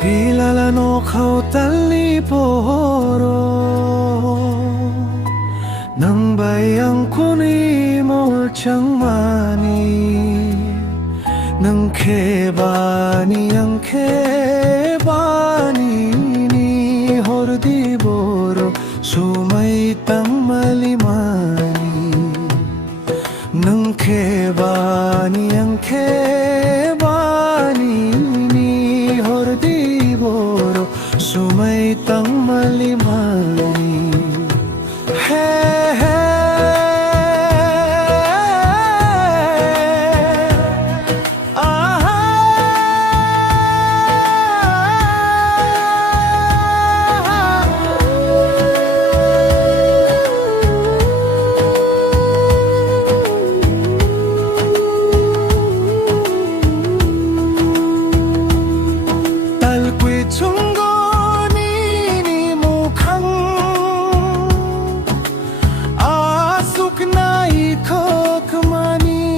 Kilala kau tali pohoro Nang bayang ko ni mo chang mani Nang kebani ang kebani ni hordi boro sumay tang malimani Nang kebani ang kebani ni hordi boro sumay tang malimani Hey, hey, talquid sunggoni ni mukhang asuk na ikakmani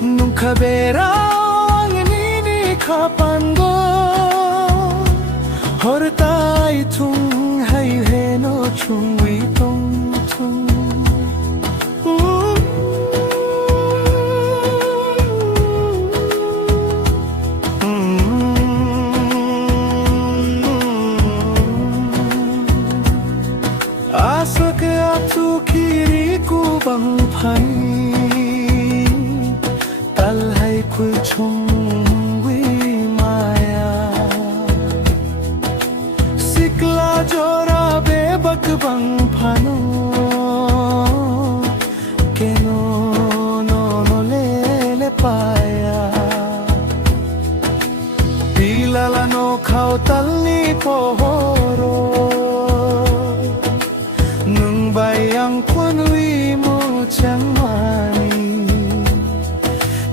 nung kaberang nini kapando hortai tung hai heno chung wi tong tung Asa ke atu kiriku bang pai Talhai kul chung wi maya Sikla jora bebak bang pano Keno no no lele paya Dilala no kau tali pohoro Nung bayang kunwi mo chang mani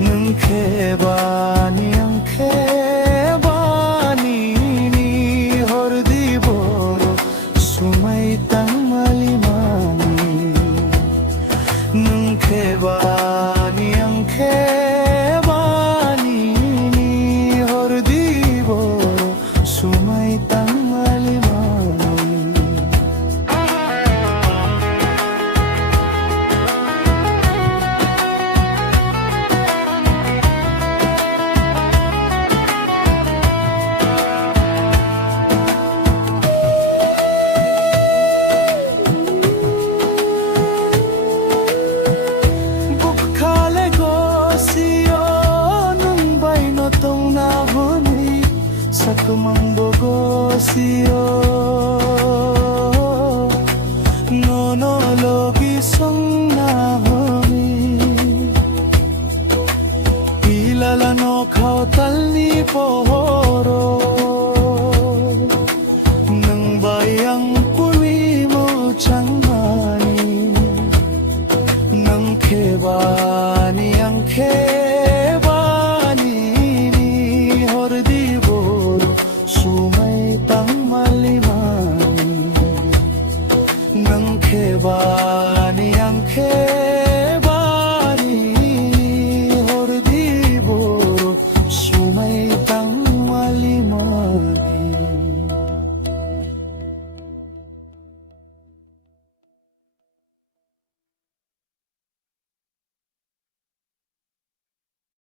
Nung kebani ang kebani ni hordi boro sumay tang malimani Nung kebani ang kebani ni hordi boro sumay tang malimani Sa tumambogo siyo Nono logi song nahomi Ilala no kau tali pohoro Nang bayang kuri mo chang mani Nang keba